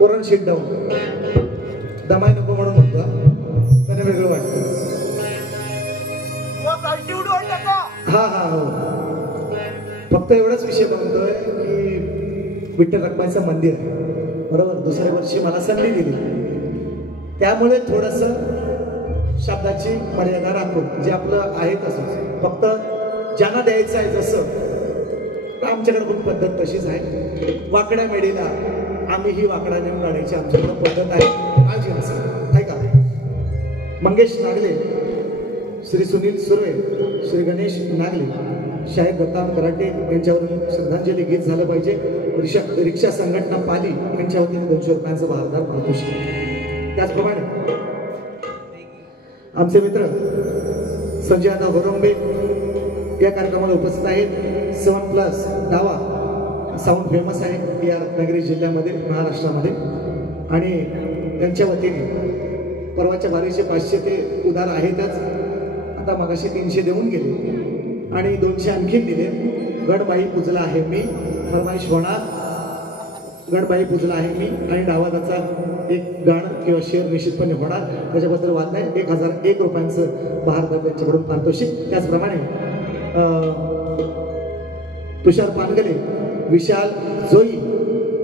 पोरण sheet down दमाई नको म्हणून म्हणतो, त्याने वेगळं वाटतं. हा हा हो, फक्त एवढाच विषय म्हणतोय की विठ्ठल रखुमाईचं मंदिर आहे बरोबर. दुसऱ्या वर्षी मला संधी दिली, त्यामुळे थोडस शब्दाची मर्यादा राखून जे आपलं आहे तसंच, फक्त ज्यांना द्यायचं आहे जसं आमच्याकडे पण पद्धत तशीच आहे. वाकड्या मेढीला आम्ही ही वाकडा नेऊन काढायची आमच्याकडे पद्धत आहे. काळजी नसेल ऐका. मंगेश नागले, श्री सुनील सुर्वे, श्री गणेश नागले, शाहीर दत्ता कराटे यांच्यावरून श्रद्धांजली गीत झालं पाहिजे. रिक्षा संघटना पाली यांच्या वतीने 200 रुपयांचं बहारदार पारितोषिक. त्याचप्रमाणे आमचे मित्र संजय दादा गोरंबे या कार्यक्रमाला उपस्थित आहेत. 7+ डावा साऊंड फेमस आहे या रत्नागिरी जिल्ह्यामध्ये महाराष्ट्रामध्ये, आणि त्यांच्या वतीने परवाच्या बारीचे 500 ते उधार आहेतच. आता मगाशी 300 देऊन गेले आणि 200 आणखीन दिले. गडबाई पूजला आहे मी, फरमाईश होणार. गडबाई पूजला आहे मी आणि डावादाचा एक गाण किंवा शेअर निश्चितपणे होणार, त्याच्याबद्दल वाद नाही. 1001 रुपयांचं बहारदार त्यांच्याकडून पारितोषिक. त्याचप्रमाणे तुषार पानगले, विशाल जोई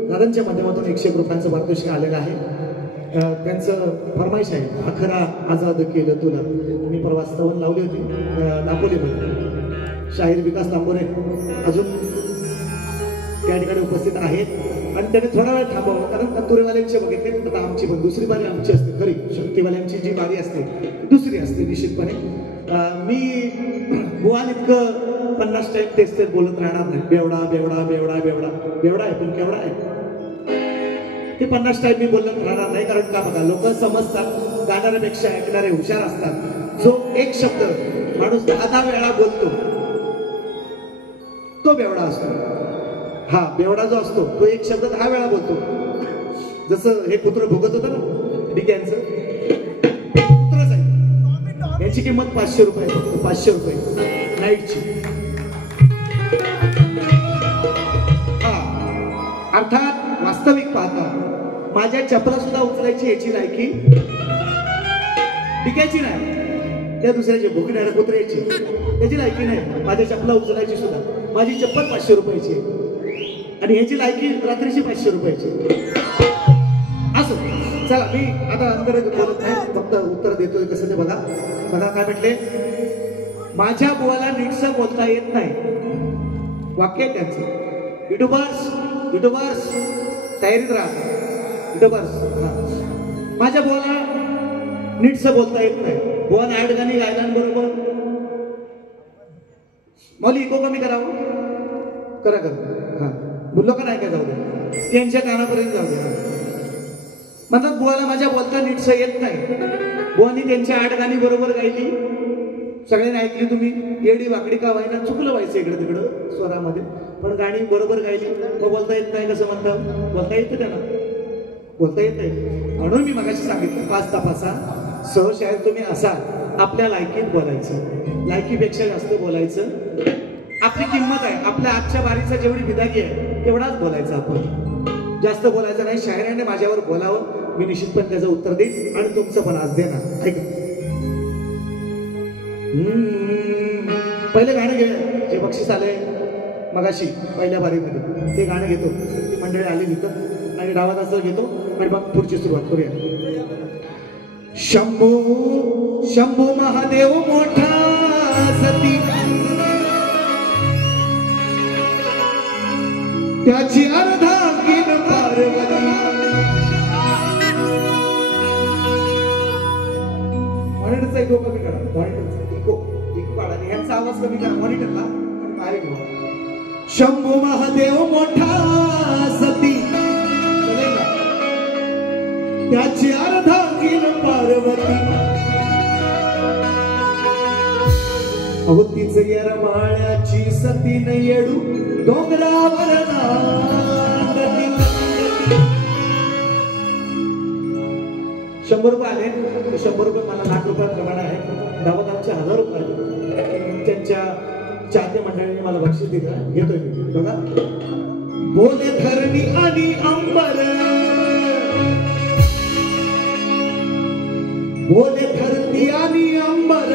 दादांच्या माध्यमातून 101 रुपयांचं पारितोषिक आलेलं आहे. त्यांचं फरमाईश आहे, अखरा आझाद केलं तुला. मी प्रवासावरून लावली होती दापोलीमध्ये. शाहीर विकास तांबोरे अजून त्या ठिकाणी उपस्थित आहेत आणि त्यांनी थोडा वेळ थांबावं, कारण तुरेवाल्यांचे बघितले. आता आमची पण दुसरी बारी आमची असते खरी, शक्तीवाल्यांची जी बारी असते दुसरी असते निश्चितपणे. मी बुवान इतकं 50 टाईम तेच बोलत राहणार नाही. बेवडा बेवडा बेवडा बेवडा बेवडा आहे पण केवढा आहे ते 50 टाईम मी बोलत राहणार नाही. कारण का बघा, लोक समजतात, गाणाऱ्यापेक्षा ऐकणारे हुशार असतात. जो एक शब्द माणूस 10 वेळा बोलतो तो बेवडा असतो. हा बेवडा जो असतो तो एक शब्द 10 वेळा बोलतो. जसं हे कुत्र भुगत होतं ना डिग्यांचं कुत्रच आहे. याची किंमत 500 रुपये, 500 रुपये नाईटची. हा अर्थात वास्तविक पाहता माझ्या चपला सुद्धा उचलायची याची लायकी डिग्याची नाही, त्या दुसऱ्याची भुगणाऱ्या कुत्र्याची त्याची लायकी नाही. माझ्या चपला उचलायची सुद्धा, माझी चप्पल 500 रुपयाची आणि ह्याची लायकी रात्रीची 500 रुपयाची. असो चला, मी आता अंतर बोलत नाही, फक्त उत्तर देतोय कसं ते बघा. बघा काय म्हटले, माझ्या बुवाला नीटसं बोलता येत नाही. वाक्य आहे त्यांचं. युट्यूबर्स तयारीत राहा. युट्यूबर्स माझ्या बुवाला नीटसं बोलता येत नाही. बुवाला 8 गाणी गायलांबरोबर माऊली इको कमी करावं करा. हा बोललो का नाही काय, जाऊ दे त्यांच्या कानापर्यंत जाऊ दे. म्हणतात बुवाला माझ्या बोलता नीटसं येत नाही. बुवानी त्यांच्या 8 गाणी बरोबर गायली, सगळ्यांनी ऐकली. तुम्ही येडी वाकडी का व्हायना, चुकलं व्हायचं इकडं तिकडं स्वरामध्ये, पण गाणी बरोबर गायली. मग बोलता येत नाही कसं म्हणतात? बोलता येतं त्यांना, बोलता येत आहे. म्हणून मी मगाशी सांगितलं 5 तपासा. सहशायर तुम्ही असाल, आपल्या लायकीत बोलायचं, लायकीपेक्षा जास्त बोलायचं. आपली किंमत आहे, आपल्या आजच्या बारीचा जेवढी विदागी आहे तेवढाच बोलायचं. आपण जास्त बोलायचं नाही. शायराने माझ्यावर बोलावं, मी निश्चितपणे त्याचं उत्तर देईन आणि तुमचं पण आज देणार. ऐका, पहिले गाणं घे जे बक्षीस आलंय मगाशी पहिल्या बारीमध्ये, ते गाणं घेतो. ती मंडळी आली तिथं आणि डावात असं घेतो आणि मग पुढची सुरुवात करूया. शंभू शंभू महादेव मोठा सती, त्याची अर्धांगीण पार्वती. मॉनिटरचा इको कमी करा, मॉनिटरचा इको काढा, यांचा आवाज कमी करा मॉनिटरला आणि बाहेर घेऊ. शंभू महादेव मोठा सती, त्याची अर्धांगीण पार्वती. अहो तीच येरमाळ्याची सती न येडू डोंगरावर नांदती. 100 रुपये आले, 100 रुपये मला ₹1,00,000 प्रमाण आहे. डावात आमचे 1000 रुपये आले. त्यांच्या चाहते मंडळीने मला बक्षीस दिला घेतोय मी बघा. बोले धरणी आणि अंबर, बोले धरती आणि अंबर,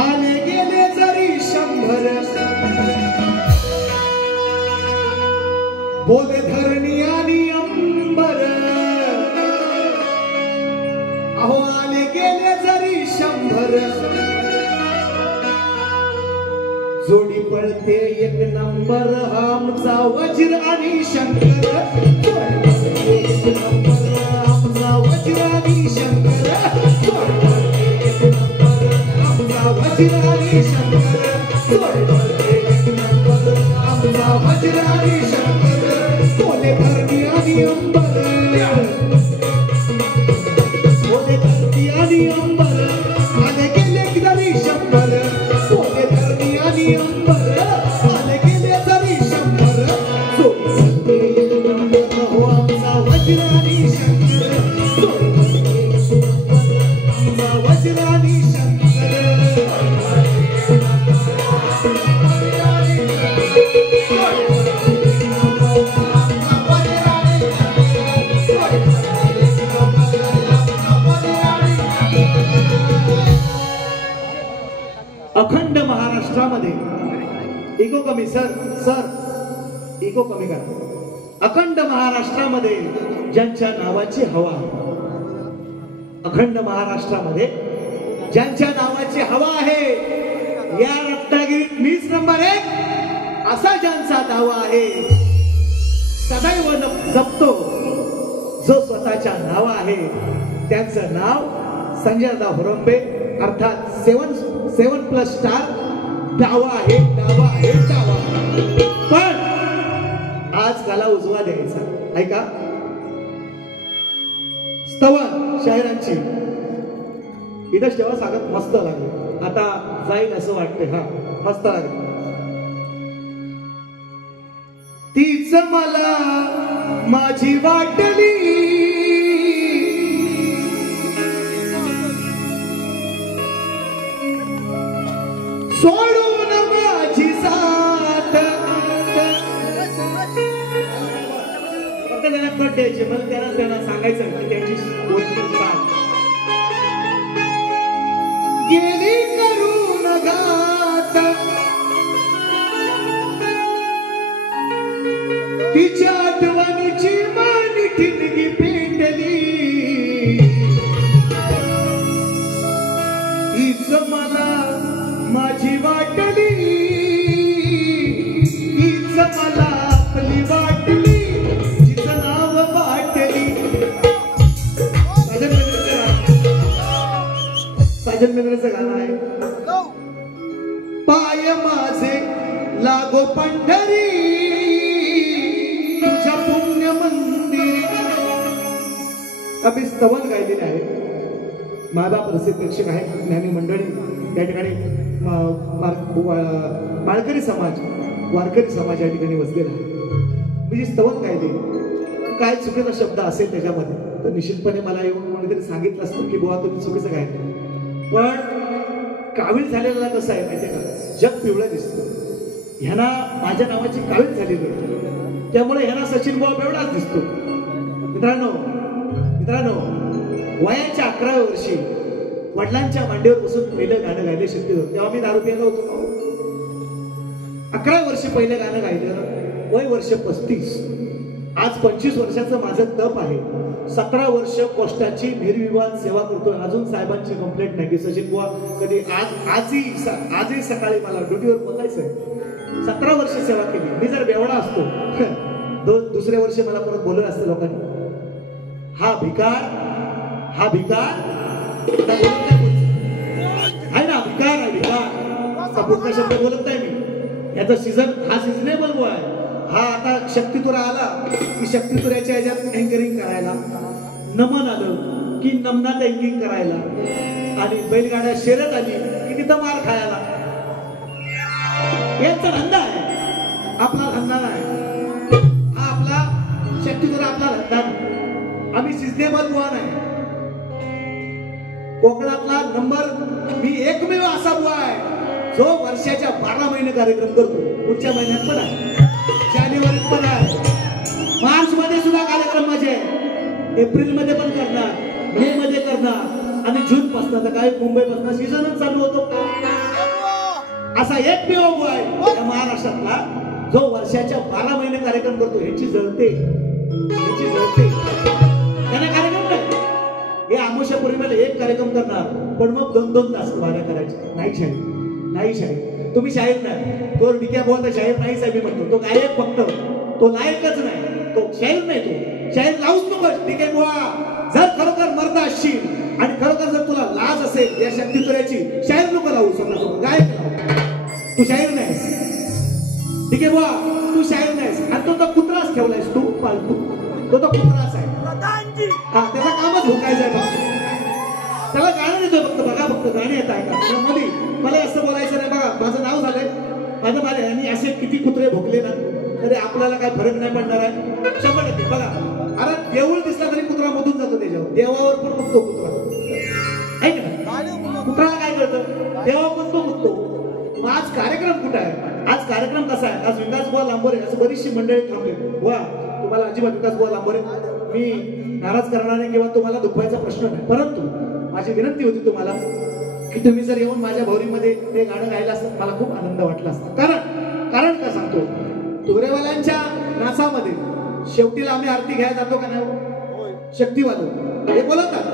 आले गेले जरी 100. बोले धरणी आणि अंबर, अहो आले गेले जरी 100. जोडी पळते 1 नंबर, आमचा वज्र आणि शंकर. आमचा वज्र आणि शंकर, आमचा वज्र आणि शंकर, आमचा वज्र आणि शंकर. बोले धरती आणि अंबर, बोले धरती आणि अंबर, आले गेले जरी 100. बोले धरती आणि अंबर, आले गेले जरी 100. हो आमचा वज्र आणि शंकर, आमचा वज्र आणि शंकर. अखंड महाराष्ट्रामध्ये इगो कमी सर इगो कमी करा. अखंड महाराष्ट्रामध्ये ज्यांच्या नावाची हवा, अखंड महाराष्ट्रामध्ये ज्यांच्या नावाची हवा आहे, या रत्नागिरीत मीच नंबर 1 असा ज्यांचा दावा आहे. सदैव जपतो जो स्वतःच्या नाव आहे, त्यांचं नाव संजयदा हुरंबे अर्थात 7+ स्टार. डावा आहे, डावा आहे, डावा. पण आज काला उजवा द्यायचा. ऐका स्तवन शाहिरांची इथंच तेव्हा सांगत मस्त लागले. आता जाईल असं वाटते. हा मस्त लागले. तीच मला माझी वाटली, सोडून माझी साथ. फक्त त्यांना कट द्यायचे, मला त्यांना सांगायचं की त्यांची साथ गेली करून घात. तिच्या आठवणीची मानी ठिणगी पेटली, हीच मला माझी वाटली, हीच मला आपली वाटली, जिचं नाव वाटली. साजन मेंद्रेचं गाणं आहे. पाय माझे लागो पंढरी, तुझ्या पुण्य मंदिरी. कवी स्तवन गायलेले आहे. माझा प्रसिद्ध प्रेक्षक आहे, ज्ञानी मंडळी या ठिकाणी माळकरी समाज, वारकरी समाज या ठिकाणी बसलेला आहे. मी जी स्तवन गायली, काय चुकीचा शब्द असेल त्याच्यामध्ये तर निश्चितपणे मला येऊन कोणीतरी सांगितलं असतं की बुवा तुम्ही चुकीचं गायलं. पण कावीळ झालेला कसं आहे माहितीये का, जग पिवळं दिसतं. ह्यांना माझ्या नावाची कावीळ झालेली होती, त्यामुळे ह्यांना सचिन बुवा बेवडाच दिसतो. मित्रांनो वयाच्या 11व्या वर्षी वडिलांच्या मांडीवर बसून पहिलं गाणं गायले शक्ती होतं. तेव्हा मी दारू प्यायला होतो. 11व्या वर्षी पहिलं गाणं गायलं. वय वर्ष 35. आज 25 वर्षाचं माझं तप आहे. 17 वर्ष पोस्टाची निर्विवाद सेवा करतोय. अजून साहेबांची कंप्लेंट नाही की सचिन बुवा कधी आजही सकाळी मला ड्युटीवर पोचायचंय. 17 वर्ष सेवा केली. मी जर बेवडा असतो दुसऱ्या वर्षी मला परत बोललं असतं लोकांनी, हा भिकार आहे ना, भिकार आहे भिकार. पुढचा शब्द बोलत नाही मी. याचा सीझन हा सिझनेबल बुवा आहे. हा आता शक्तितुरा आला की शक्तितुऱ्याच्या ह्याच्यात अँकरिंग करायला, नमन आलं की नमनात अँकरिंग करायला, आणि बैलगाड्या शर्यत आली की तिथं मार खायला. यांचा धंदा आहे, आपला धंदा नाही. हा आपला शक्तितुरा आपला धंदा नाही. आम्ही सिझनेबल बुवा नाही. कोकणातला नंबर मी एकमेव असा बुवा आहे जो वर्षाच्या 12 महिने कार्यक्रम करतो, पुढच्या महिन्यात पण आहे, जानेवारीत पण आहे, मार्च मध्ये सुद्धा कार्यक्रम माझे आहे, एप्रिल मध्ये पण करणार, मे मध्ये करणार आणि जून पासून काय मुंबई पासून सीझनच चालू होतो. असा एक योग आहे या महाराष्ट्रातला जो वर्षाच्या 12 महिने कार्यक्रम करतो. ह्याची जळते त्याने कार्यक्रम नाही. हे आमोशा पौर्णिमेला एक कार्यक्रम करणार, पण मग 2-2 तास भाड्या करायचे. नाही शाहीर तुम्ही शाहीर नाही, तो डिक्या बोलता शाहीर नाही साहेब म्हणतो, तो गायक फक्त, तो लायकच नाही, तो शाहीर नाही, तो शाहीर लावूच नको. डिके बुवा जर खरोखर मर्द असशील आणि खरोखर जर तुला लाज असेल या शक्ती तुऱ्याची, शाहीर नको लावू, स्वतःसोबत गायक लावू. तू शाहीर नाहीस, ठीक आहे बुवा, तू शाहीर नाहीस. आणि तो कुत्राच ठेवलायस तू पालतू, तो कुत्राच आहे. हा त्याला कामच भुकायचं आहे, त्याला गाणं देतोय फक्त. बघा फक्त गाणे येत आहे का मोदी, मला असं बोलायचं नाही. बघा माझं नाव झालंय, माझं आणि असे किती कुत्रे भोगले ना तरी आपल्याला काय फरक नाही पडणार आहे. 100%. बघा अरे देऊळ दिसला तरी कुत्रा मधून जातो त्याच्यावर, देवावर पण बघतो कुत्रा आहे का. कुत्राला काय कळतं, देवावर पण तो बघतो. आज कार्यक्रम कुठं आहे, आज कार्यक्रम कसा आहे. आज विकास बुवा लांबोरे असं बरीचशी मंडळी थांबले. वा तुम्हाला अजिबात विकास बुवा लांबोरे मी नाराज करणार नाही किंवा तुम्हाला दुखवायचा प्रश्न नाही, परंतु माझी विनंती होती तुम्हाला की तुम्ही जर येऊन माझ्या भौरीमध्ये ते गाणं गायला असतं मला खूप आनंद वाटला असता. कारण का सांगतो, तुरेवाल्यांच्या नाचामध्ये शेवटीला आम्ही आरती घ्यायला जातो का नाही, शक्तीवालो हे बोलवतात.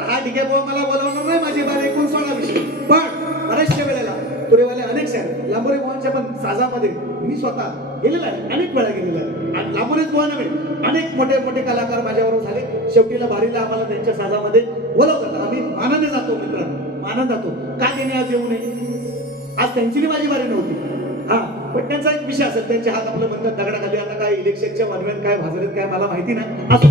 हा ठीक आहे बुवा मला बोलवणार नाही, माझी बार 19 विषय. पण बऱ्याचशा वेळेला तुरेवाले अनेक शायर लांबोरे बुवांच्या पण साजामध्ये मी स्वतः गेलेला आहे, अनेक वेळा गेलेला आहे. आणि लांबोरे बुवा नव्हे, अनेक मोठे मोठे कलाकार माझ्याबरोबर झाले. शेवटीला बारीला आम्हाला त्यांच्या साजामध्ये बोलवतात, आम्ही मानाने जातो मित्रांनो, मानाने जातो. का त्याने आज येऊ नये, आज त्यांची माझी बारी नव्हती. हा पण त्यांचा एक विषय असेल, त्यांचे हात आपलं बंद दगडाखाली. आता काय इलेक्शनच्या वनवेन काय भाजलेत काय मला माहिती नाही असो,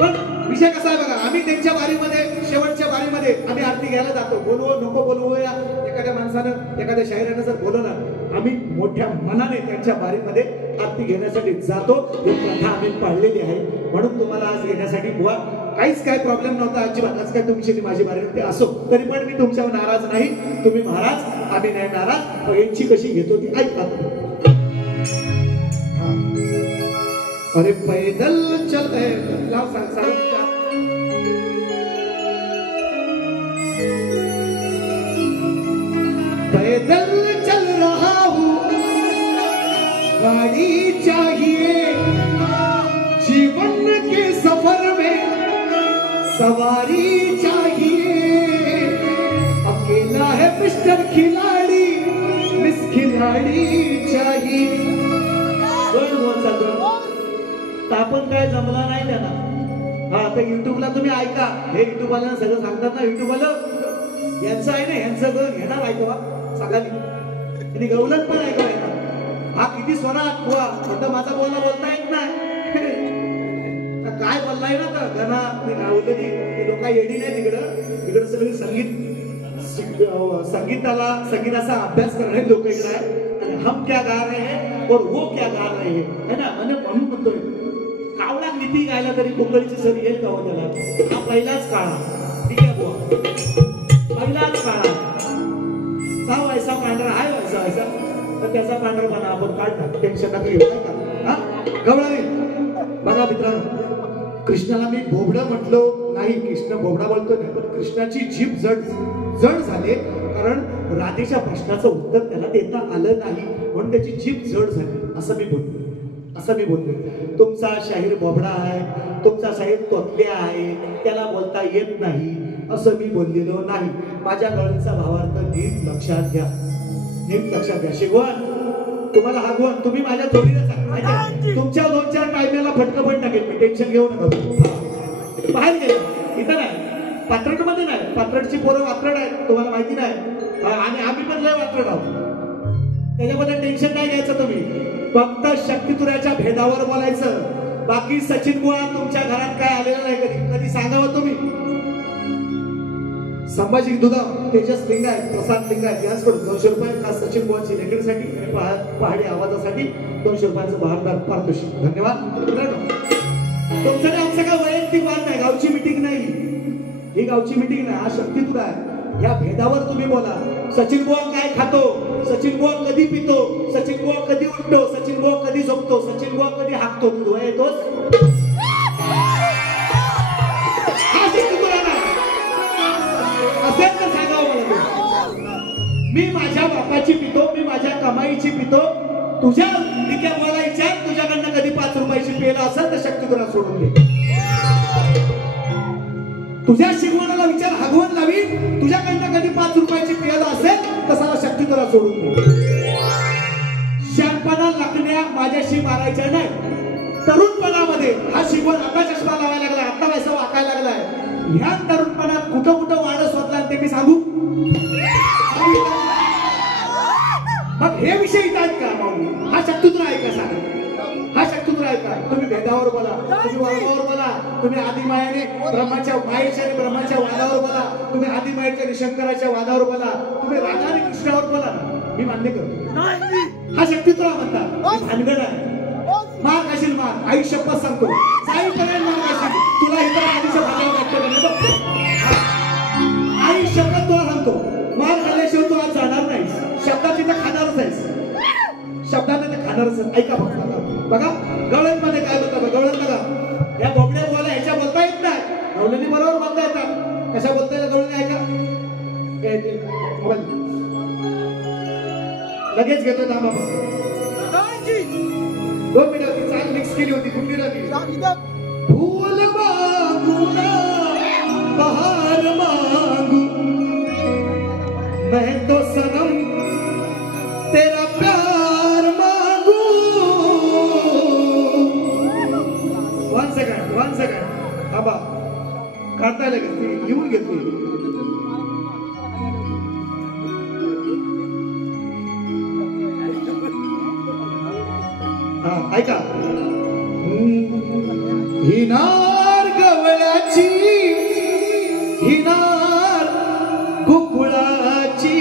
पण विषय कसा आहे बघा, आम्ही त्यांच्या बारीमध्ये शेवटच्या बारीमध्ये आम्ही आरती घ्यायला जातो. बोलवो नको बोलवो, या एखाद्या माणसानं एखाद्या शाहिरानं जर बोलवलं, आम्ही मोठ्या मनाने त्यांच्या बारीमध्ये आरती घेण्यासाठी जातो. ही प्रथा आम्ही पाळलेली आहे. म्हणून तुम्हाला आज घेण्यासाठी बुवा काहीच काय प्रॉब्लेम नव्हता अजिबात. आज काय तुमची माझी बारी ते असो तरी पण मी तुमच्यावर नाराज नाही. तुम्ही महाराज, आम्ही नाही नाराज. यांची कशी घेतो ती ऐका. अरे पैदल चल लाव सांग पैदल चल रहा हूँ, गाड़ी चाहिए जीवन के सफर में, सवारी चाहिए. अकेला है मिस्टर खिलाड़ी, मिस खिलाड़ी चाहिए. तापण काय जमला नाही त्यांना. हा आता युट्यूबला तुम्ही ऐका, हे युट्यूब वाल्यांना सगळं सांगतात ना, युट्यूब वालं यांचं आहे ना, यांचं घेणार ऐकवा सकाळी आणि गवलन पण ऐकवा. हा किती सोना बुवा, आता माझा बोला बोलता येत नाही. काय बोललाय ना तर गणा ते लोक येडी नाही तिकडं सगळी संगीताचा अभ्यास करणारे लोक इकडे आहे. आणि हम क्या गा रहे हैं और वो क्या गा रहे हैं है ना. म्हणून म्हणतोय कावळा किती गायला तरी कोकळीची सर येईल का हो त्याला. हा पहिलाच काळा, ठीक आहे बुवा, पहिलाच काळा. का व्हायचा पांढरा आहे, व्हायचा तर त्याचा पांढरपणा आपण काढणार, टेन्शन नका घेऊ नका. हा गवळा बघा मित्रांनो, कृष्णाला मी बोबडा म्हटलो नाही, कृष्ण बोबडा बोलतो नाही, पण कृष्णाची जीभ जड झाले कारण राधेच्या प्रश्नाचं उत्तर त्याला देता आलं नाही म्हणून त्याची जीभ जड झाली. असं मी बोलतोय. तुमचा शाहीर बोबडा आहे, तुमचा शाहीर तोतल्या आहे, त्याला बोलता येत नाही असं मी बोललेलो नाही. माझ्या गवळीचा भावार्थ नीट लक्षात घ्या. शिगवण तुम्हाला हागवण तुम्ही माझ्या जोडीला सांगा. तुमच्या 2-4 टायमाला फटकं पण टाकेल मी, टेन्शन घेऊ नका. बाहेर गेलं इथं नाही, पात्रट मध्ये नाही. पात्रटची पोरं वात्रट आहेत तुम्हाला माहिती नाही, आणि आम्ही पण लय वात्रट आहोत. त्याच्याबद्दल टेन्शन नाही घ्यायचं तुम्ही. फक्त शक्तितुऱ्याच्या भेदावर बोलायचं. बाकी सचिन बुवा तुमच्या घरात काय आलेलं नाही कधी सांगावं तुम्ही. संभाजी दुधाम, तेजस लिंगायत, प्रसाद लिंगायत यांच्याकडून 200 रुपये खास सचिन बुवांची लेखणीसाठी आणि पहाडी आवाजासाठी 200 रुपयांचं बहारदार पारितोषिक. धन्यवाद मित्रांनो. तुमचं आमचं काय वैयक्तिक वाद नाही, गावची मिटिंग नाही ही, गावची मिटिंग नाही, हा शक्तितुरा आहे. या भेदावर तुम्ही बोला. सचिन बुवा काय खातो, सचिन बुवा कधी पितो, सचिन बुवा कधी उठतो, सचिन बुवा कधी झोपतो, सचिन बुवा कधी हाकतो, तू डोळा येतोस. असेल तर सांगावं मला. मी माझ्या बापाची पितो, मी माझ्या कमाईची पितो. तुझ्या डिक्या मला विचार, तुझ्याकडनं कधी 5 रुपयाची पेला असेल तर शक्ती तुला सोडून दे. तुझ्या शिकवणाला विचार, हगवण लावी, तुझ्याकडनं कधी 5 रुपयाची पेला असेल तसा शक्ती तुला सोडून दे. शहाणपणा लागण्या माझ्याशी मारायच्या नाही. तरुणपणामध्ये हा शिकवण आता चष्मा लावायला लागलाय, आता वैसा वाकायला लागलाय. ह्या तरुणपणात कुठं कुठं वाढ स्वतःला ते मी सांगू. मग हे विषय आहेत का माऊली? हा शक्तीतून आहे का सांगा? हा शक्तीतून आहे का? तुम्ही भेदावर बोला, तुम्ही वर्गावर बोला, तुम्ही आदिमायाने ब्रह्माच्या मायेच्या आणि ब्रह्माच्या वादावर बोला, तुम्ही आदिमायेच्या आणि शंकराच्या वादावर बोला, तुम्ही राधा आणि कृष्णावर बोला, मी मान्य करतो. हा शक्तीतून म्हणतात भानगड आहे. मार खाशील मार, आई शपथ सांगतो, साईपर्यंत मार खाशील. तुला इतर आधीच्या भागाला वाटतं, आई शपथ तुला सांगतो, मार खाल्ल्याशिवाय तू आज जाणार नाहीस. शब्दात तिथं खाणारच आहेस, शब्दाने ते खाणारच आहेस. ऐका फक्त बघा गवळणमध्ये काय बोलतात, गवळण बघा. या बोबड्या बोला ह्याच्या बोलता येत नाही, गवळणी बरोबर बोलता येतात. कशा बोलता येईल गवळणी? ऐका लगेच घेतो थांबा. 2 मिनिट होती, चांग मिक्स केली होती, कुठली लागली. फूल मांगूला बहार मांगू, मैं तो सनम तेरा प्यार मांगू. 1 सेकंड थांबा, काढता लगेच घेऊन घेतो. हा ऐका. हिनार गवळ्याची, हिनार कुकुळाची,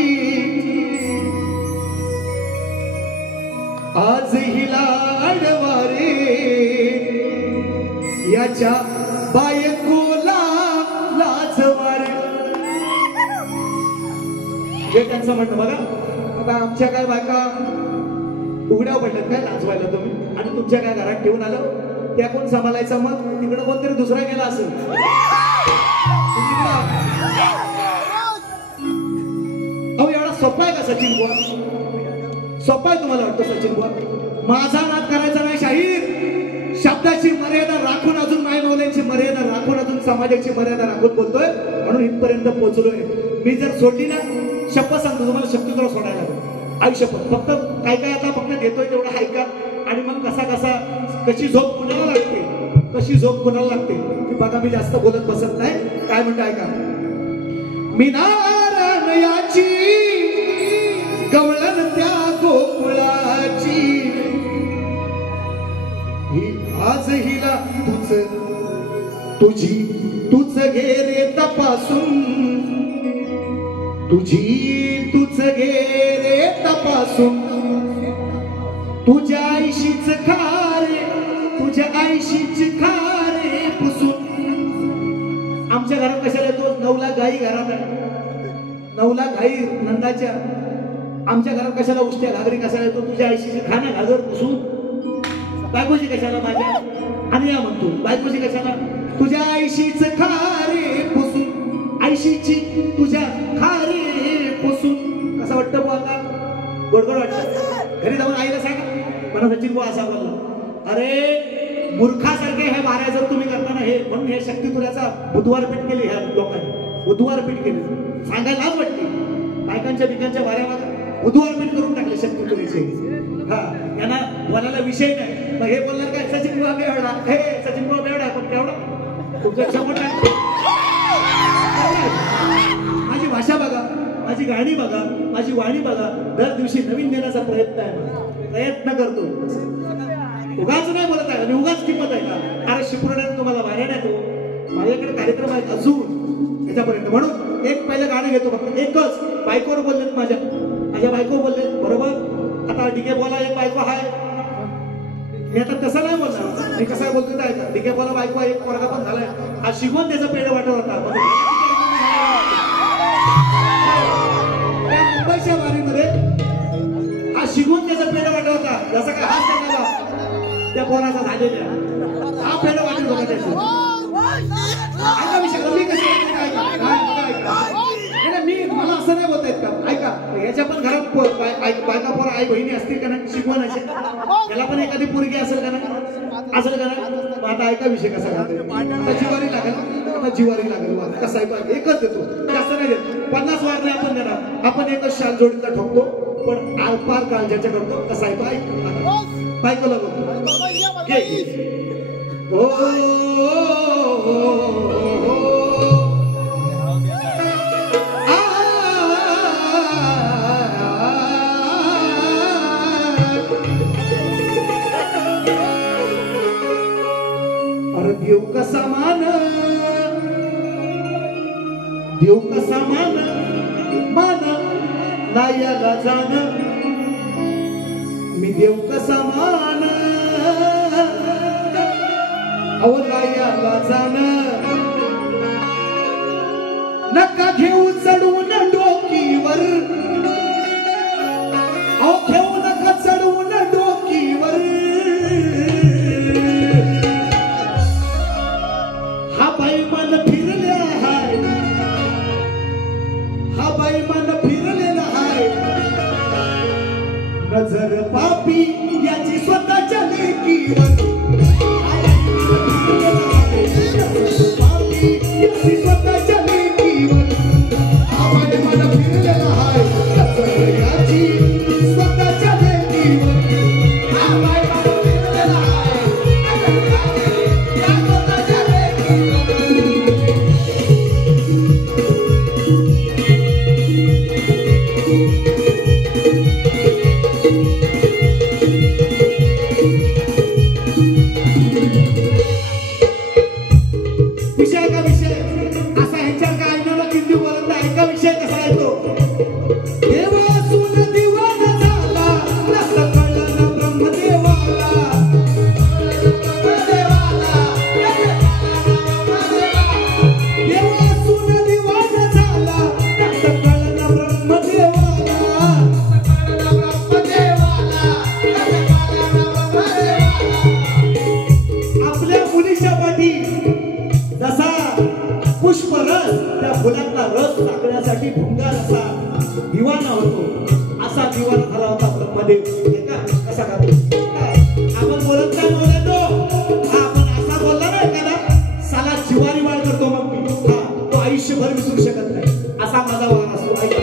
आज हिला अडवारे याच्या बायकोला लाजवारे. हे त्यांचं म्हणणं बघा. आता आमच्या काय बायका उघड्यावर पडल्यात काय लाजवायला तुम्ही, आणि तुमच्या काय घरात ठेवून आलं, त्या कोण सांभाळायचं? मग तिकडे कोणतरी दुसरा गेला असेल. अहो एवढा सोपा आहे का सचिन बुवा? सोपा आहे तुम्हाला वाटतं सचिन बुवा? माझा नाद करायचा नाही शाहीर. शब्दाची मर्यादा राखून, अजून मायमौल्यांची मर्यादा राखून, अजून समाजाची मर्यादा राखून बोलतोय, म्हणून इथपर्यंत पोहोचलोय. मी जर सोडली ना, शपथ सांगतो तुम्हाला, शक्ती तुला सोडायला लागतो. आई शपथ. फक्त काय काय आता फक्त देतोय तेवढं ऐका, आणि मग कसा कशी झोप कुणाला लागते, कशी झोप कुणाला लागते ती बघा. मी जास्त बोलत बसत नाही. काय म्हणतो ऐका. मी नारायणाची गवळण त्या गोकुळाची, आज हिला तुझ घे रे तपासून, तुझ घे रे तपासून, तुझ्या आईशीच खारे, तुझ्या आईशीच खारे पुसून. आमच्या घरात कशाला येतो? 9 लाख गाई घरात आहे, 9 लाख गाई नंदाच्या. आमच्या घरात कशाला उष्ट्या घागरी कशाला येतो? तुझ्या आईशीची खाना घागर पुसून. बायकोची कशाला माझ्या? आणि या म्हणतो बायकोची कशाला? तुझ्या आईशीच खारे पुसून, आईशीची तुझ्या खारे पुसून. कसं वाटतं बुवा? आता गोडगोड वाटतं. घरी जाऊन आईला सांगा, मला सचिन बुवा असा बोलला. अरे मूर्खासारखे हे माऱ्या जर तुम्ही करताना, हे म्हणून हे शक्ती तुल्याचा बुधवारपीठ केली ह्या लोकांनी, बुधवारपीठ केली. सांगायलाच वाटते बायकांच्या बिकांच्या वाऱ्यावर बुधवारपीठ करून टाकले शक्ती तुल्याचे. हा यांना बोलायला विषय नाही. मग हे बोलणार काय? सचिन बुवा बेवडा, हे सचिन बुवा बेवडा. पण केवढा तुमचं क्षमता आहे. माझी भाषा बघा, माझी गाणी बघा, माझी वाणी बघा. दर दिवशी नवीन देण्याचा प्रयत्न आहे, प्रयत्न करतो. उगाच नाही बोलत आहे, आणि उगाच किंमत आहे का? अरे शिपुराने तुम्हाला वाऱ्या नाही तो, माझ्याकडे कार्यक्रम आहेत अजून त्याच्यापर्यंत. म्हणून एक पहिलं गाणं घेतो फक्त, एकच. बायकोवर बोललेत, माझ्या बायको बोललेत बरोबर. आता डिके बोला एक बायको आहे, मी आता तसं नाही बोलणार. मी कसं बोलतो काय का? डिके बोला बायको एक वर्गा पण झालाय, आज शिकवून त्याचं पेढ वाटत होता. शिकवून त्याचा पेढा वाटत होता जसा काय हात टाकला त्या पोराचा झालेला हा पेढा वाटत होता त्याचा ऐका विषय मी कशी मी मला असं नाही बोलता येत का ऐका याच्या पण घरात बायका पोरा आई बहिणी असतील का नाही शिकवण्याचे त्याला पण एखादी पोरगी असेल का नाही असेल का नाही आता ऐका विषय कसा आता जिवारी लागेल आता जिवारी लागेल कसा आहे एकच देतो जास्त नाही देत 50 वार नाही आपण देणार आपण एकच शाल जोडीचा ठोकतो पण आरपार काळजाच्या करतो कसा आहे बाईक बायकोला बोलतो देव कसा मान मान नायाला जाण मी देव कसा मान नायाला जाण नका घेऊ चढवून डोकीवर घेऊ नका चढवून डोकीवर हा बाई मन फिरले हाय हा बाई मन फिरलेला हाय नजर पापी याची स्वतःच्या लेकीवर पापी याची स्वतःच्या लेकीवर हा बाई मन फिरलेला हाय नजर याची स्वतःच्या लेकीवर हा बाई मन फिरलेला हाय या स्वतःच्या विषय का विषय असा ह्यांच्या गायनाला किती बोलत ऐका विषय कसा येतो देव असून दिवाना झाला नसं कळलं ना ब्रह्मदेवाला देव असून दिवाना झाला नसं कळलं ना ब्रह्मदेवाला आपल्या मुलीच्या पाठी जसा पुष्परस त्या फुलांना रस टाकण्यासाठी भुंगार असा दिवाना होतो असा दिवाना झाला होता ब्रह्मदेव का कसा आपण बोलत काय बोलतो हा आपण असा बोलला ना एखादा साला जिवारी वाढ करतो मग मी हा तो आयुष्यभर विसरू शकत नाही असा माझा वार असतो ऐका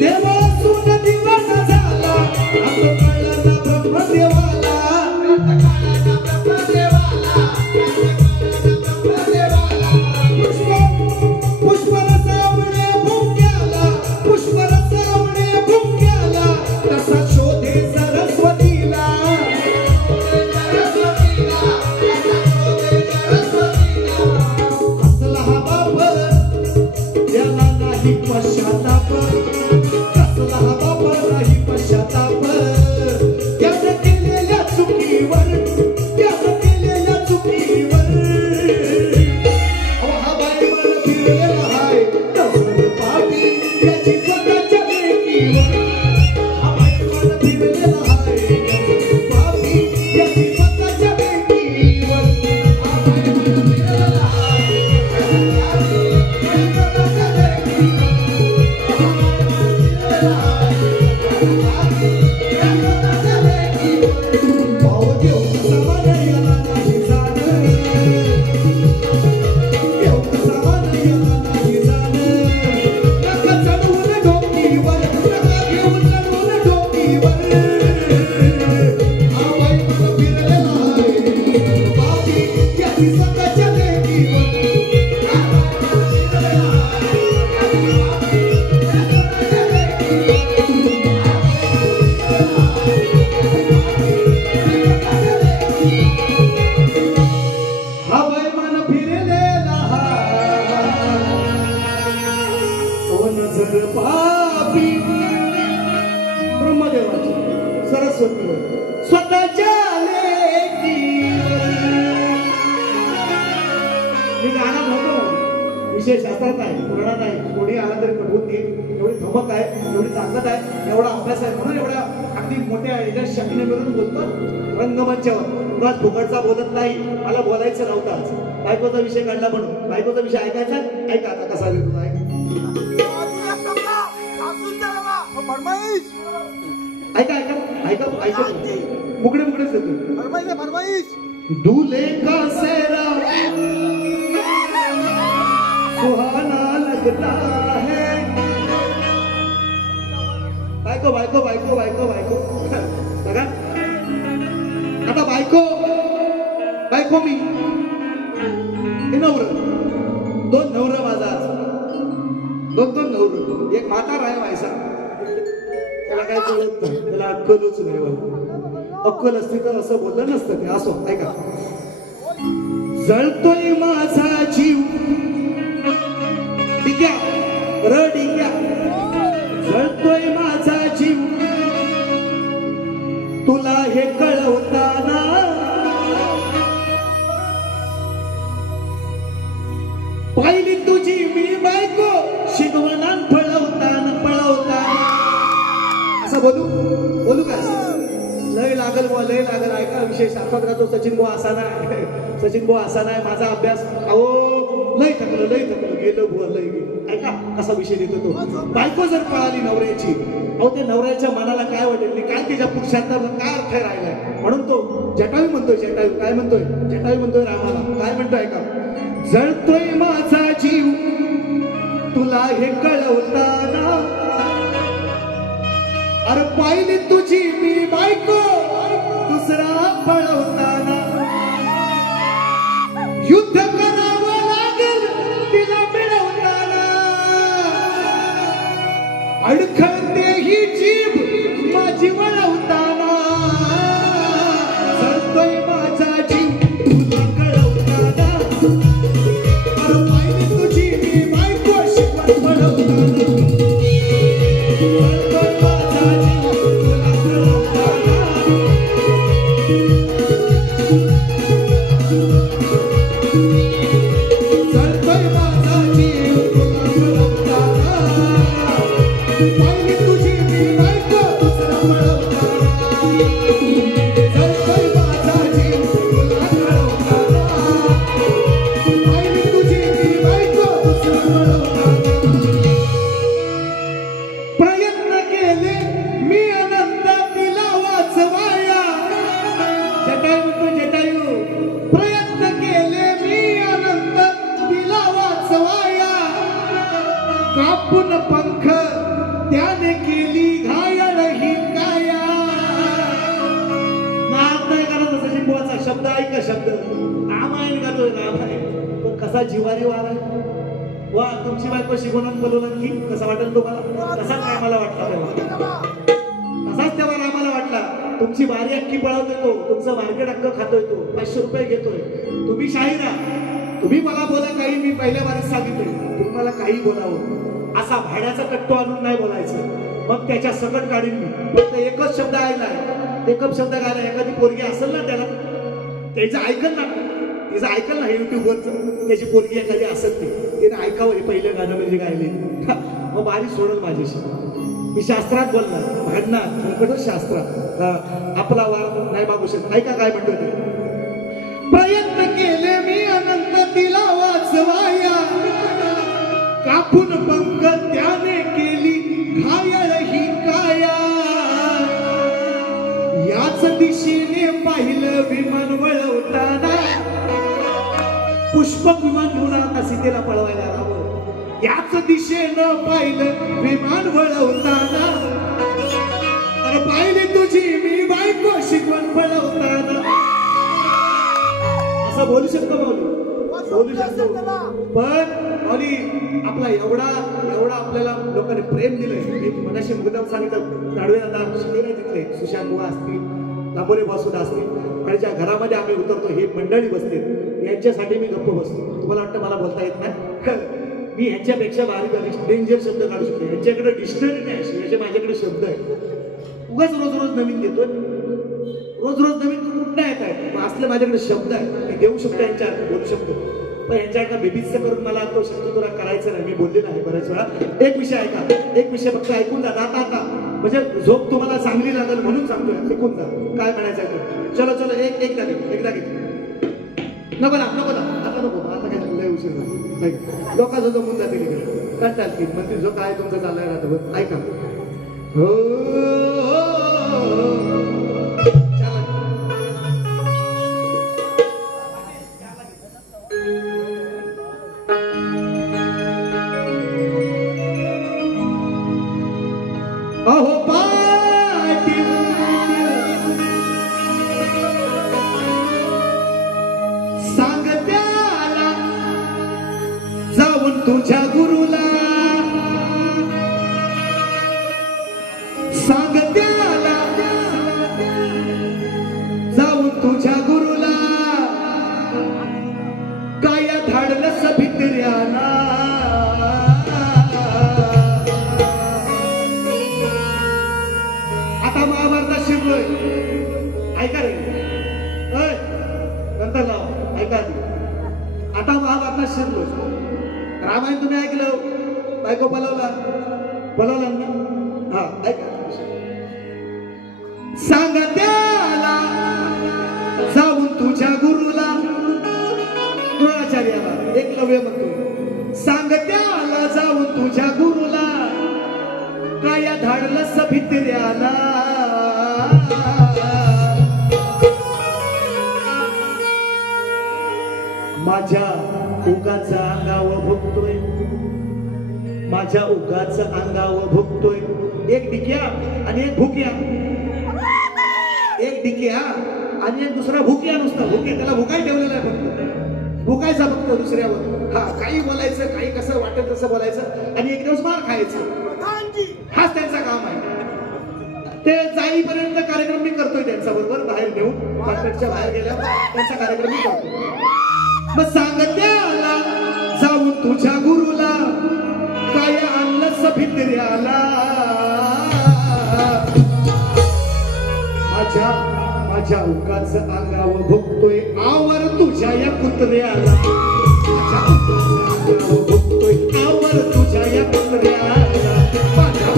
देव असून दिवाना झाला असं कळलं ना ब्रह्मदेवाला पश्चाताप कसला बाप नाही पश्चाताप त्यानं केलेल्या चुकीवर हा बाई मन फिरलेला हाय नजर पापी याची स्वतःच्या लेकीवर हा बाई मन फिरलेला हाय नजर पापी याची स्वतःच्या लेकीवर हा बाई मन फिरलेला हाय स्वतःच्या लेकीवर मी गाणं म्हणतो विषय शास्त्रात आहे, पुराणात आहे, कोणी आला तरी पटवून देईल. एवढी धमक आहे, एवढी ताकद आहे, एवढा अभ्यास आहे, म्हणून एवढ्या अगदी मोठ्या याच्या शक्तीने मिळून बोलतो रंगमंचावर. उगाच फुकटचा बोलत नाही, मला बोलायचं नव्हताच. बायकोचा विषय काढला म्हणून. बायकोचा विषय ऐकायचा, ऐका आता कसा तुला ऐक. ऐका ऐका ऐका ऐका मुकडे मुकडेच देतो. दूल्हे का सेहरा सुहाना लगता है. बायको बायको बायको बायको बायको बघा आता बायको बायको मी हे नवरं. दोन नवरं माझा, दोन नवरं. एक म्हातार आहे व्हायचा, त्याला काय कळत नाही, त्याला अक्कलच नाही. अक्कल असती तर असं बोललं नसतं ते. असो ऐका. जळतोय माझा जीव डिग्या र डिग्या, जळतोय माझा जीव तुला हे कळवताना. पाहिली तुझी मी बायको शिकवणान पळवताना पळवताना. असं बोलू बोलू का? लय लागल बुवा, लय लागल. ऐका विषय शास्त्रात राहतो. सचिन बुवा असा नाही, सचिन बुवा असा नाही. माझा अभ्यास अहो लय थकलं गेलं बुवा, लय गेलं. ऐका कसा विषय देतो तो. बायको जर पळाली नवऱ्याची, अहो ते नवऱ्याच्या मनाला काय वाटेल, काय त्याच्या पुरुषांतरला काय अर्थ राहिलाय. म्हणून तो जटायू म्हणतोय, जटायू काय म्हणतोय, जटायू म्हणतोय रामाला काय म्हणतोय ऐका. जळतोय माझा जीव तुला हे कळवताना. अरे पाहिली तुझी मी बायको दुसरा पळवताना. युद्ध करावं लागेल तिला मिळवताना. अडखळते ही जीभ माझी वळवताना. जळतोय माझा जीव तुला कळवताना. अरे पाहिली तुझी मी बायको शिकवण पळवताना. कापून पंख त्याने केली घायल ही काया. नाद नाही करायचा. सचिन बुवाचा शब्द ऐका, शब्द रामायण गातोय रामायण. पण कसा जिवारी वार आहे वा. तुमची बायको शिकवून बोलवलं की कसा वाटेल तुम्हाला? तसाच रामाला वाटला तेव्हा, तसाच तेव्हा रामाला वाटला. तुमची बारी अख्खी पळवतोय तो, तुमचं मार्केट अख्खं खातोय तो, 500 रुपये घेतोय. तुम्ही शाहीरा, तुम्ही मला बोला काही, मी पहिल्या बारीत सांगितलं तुम्हाला काही बोलावं. असा भाड्याचा कट्टो आणून नाही बोलायचं. मग त्याच्या सकट काढीन मी. फक्त एकच शब्द ऐकलाय, एकच शब्द गायला. एखादी पोरगी असेल ना त्याला, त्याचं ऐकल ना, तिचं ऐकल ना युट्यूबवरच, त्याची पोरगी एखादी असेल तिने ऐकावं हे पहिलं गाणं म्हणजे गायले. मग बारी सोडल माझ्याशी. मी शास्त्रात बोलणार, भांडणार, संकटच शास्त्रात. आपला वार नाही मागू शकत. ऐका काय म्हणतो ते. प्रयत्न केले मी अनंत तिला वाचवाया. कापून पंख त्याने केली घायल ही काया. याच दिशेने पाहिलं विमान वळवताना. पुष्पक विमान घेऊन आता सीतेला पळवायला राहावं. याच दिशेनं पाहिलं विमान वळवताना. अरे पाहिली तुझी मी बायको शिकवण पळवताना. असं बोलू शकतो माऊली, बोलू शकतो. पण माऊली आपला एवढा आपल्याला लोकांनी प्रेम दिलंय. मी मनाशी मुद्दाम सांगितलं, नाडवे दादा शिकले तिथले, सुशांत बुवा असतील, लांबोरे बासून असतील, आणि ज्या घरामध्ये आम्ही उतरतो हे मंडळी बसते, यांच्यासाठी मी गप्प बसतो. तुम्हाला वाटतं मला बोलता येत नाही? मी यांच्यापेक्षा बारीक डेंजर शब्द काढू शकतो. यांच्याकडे डिक्शनरी नाही अशी, याचे माझ्याकडे शब्द आहे. उगाच रोज नवीन घेतोय, रोज नवीन कुठं येत आहे. असले माझ्याकडे शब्द आहे, मी देऊ शकतो, यांच्या बोलू शकतो. पण यांच्या एका बेबीचं करून मला तो शब्द तुला करायचं नाही, मी बोललेला आहे बऱ्याच वेळा. एक विषय ऐका, एक विषय फक्त ऐकून जा आता म्हणजे झोप तुम्हाला चांगली लागेल म्हणून सांगतोय, ऐकून जा काय म्हणायचं आहे. चलो चलो एकदा घे नको ना आता नको, आता काय लय उशीर झाला, लोक जो जमून जातील इकडे कंटाळतील म्हणतील जो काय तुमचं चाललंय राहतं. ऐका हो अहो पाटील सांग त्याला जाऊन तुझ्या गुरुला, सांग त्याला जाऊन तुझ्या गुरुला, काय धाडलंस भित्र्याला. आता महाभारतात शिरलोय, ऐका रे नंतर लाव, ऐका आता महाभारतात शिरलोय. रामायण तुम्ही ऐकलं, बायको पलवला ना, हा ऐका. सांग त्याला जाऊन तुझ्या गुरुला, द्रोणाचार्याला एकलव्य म्हणतो, सांग त्याला जाऊन तुझ्या गुरुला, काय धाडलंस भित्र्याला. माझ्या उगाचा अंगावर भुगतोय, माझ्या उगाचा अंगावर भुगतोय. एक डिक्या आणि एक भुक्या, एक डिक्या आणि एक दुसरा भुक्या, नुसता भुक्या, त्याला भुकाय ठेवलेला आहे फक्त, भुकायचा फक्त दुसऱ्यावर. हा काही बोलायचं, काही कसं वाटेल तसं बोलायचं आणि एक दिवस मार खायचं, हाच त्यांचा काम आहे. ते जाईपर्यंत कार्यक्रम मी करतोय त्यांच्या बरोबर, बाहेर नेऊन मार्केटच्या बाहेर गेल्या त्यांचा कार्यक्रम मी करतो. मग सांग त्याला जाऊन तुझ्या गुरुला, काय आणलंस भित्र्याला. माझ्या उगाच अंगावर भुगतोय, आवर तुझ्या या कुत्र्याला. माझ्या अंगावर भुगतोय, आवर तुझ्या या कुत्र्याला. माझ्या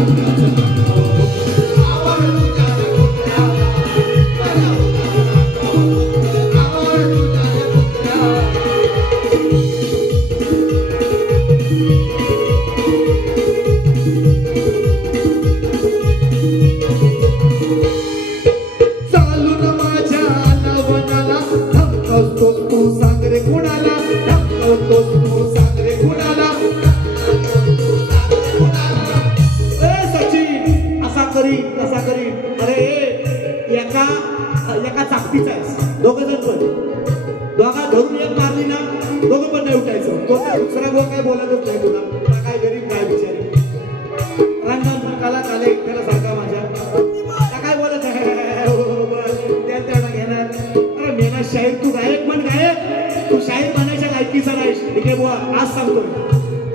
एका चाकतीचा आहे, दोघ जण पण दोघा धरून एक मारली ना, दोघं पण नाही उठायचं. तो दुसरा भाऊ काय बोलतच नाही तुला, काय गरीब काय बिचारी रंगान काला काले त्याला सारखा माझ्या काय बोलत तेवढा घेणार. अरे मेना शाहीर तू गायक म्हण, गायक तू शाहीर म्हणायच्या गायकीचा नाहीस, ठीक आहे बुवा आज सांगतोय.